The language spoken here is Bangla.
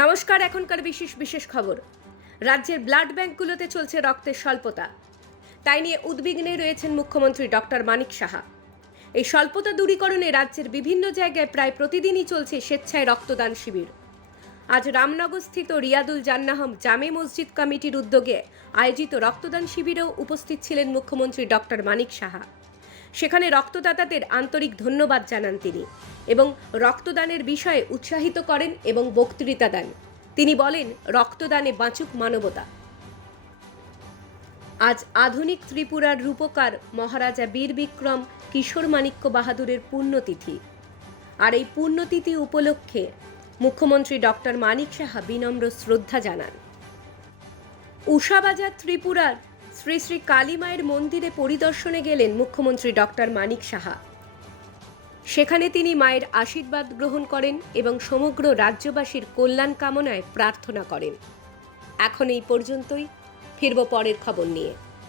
নমস্কার, এখনকার বিশেষ খবর। রাজ্যের ব্লাড ব্যাঙ্কগুলোতে চলছে রক্তের স্বল্পতা। তাই নিয়ে উদ্বিগ্নে রয়েছেন মুখ্যমন্ত্রী ডক্টর মানিক সাহা। এই স্বল্পতা দূরীকরণে রাজ্যের বিভিন্ন জায়গায় প্রায় প্রতিদিনই চলছে স্বেচ্ছায় রক্তদান শিবির। আজ রামনগরস্থিত রিয়াদুল জান্নাহ জামে মসজিদ কমিটির উদ্যোগে আয়োজিত রক্তদান শিবিরেও উপস্থিত ছিলেন মুখ্যমন্ত্রী ডক্টর মানিক সাহা। সেখানে রক্তদাতাদের আন্তরিক ধন্যবাদ জানান তিনি এবং রক্তদানের বিষয়ে উৎসাহিত করেন এবং বক্তৃতা দেন। তিনি বলেন, রক্তদানে বাঁচুক মানবতা। আজ আধুনিক ত্রিপুরার রূপকার মহারাজা বীর বিক্রম কিশোর মাণিক্য বাহাদুরের পুণ্যতিথি। আর এই পুণ্যতিথি উপলক্ষে মুখ্যমন্ত্রী ডক্টর মানিক সাহা বিনম্র শ্রদ্ধা জানান। উষাবাজার ত্রিপুরার শ্রী শ্রী কালী মায়ের মন্দিরে পরিদর্শনে গেলেন মুখ্যমন্ত্রী ডক্টর মানিক সাহা। সেখানে তিনি মায়ের আশীর্বাদ গ্রহণ করেন এবং সমগ্র রাজ্যবাসীর কল্যাণ কামনায় প্রার্থনা করেন। এখন এই পর্যন্তই, ফিরব পরের খবর নিয়ে।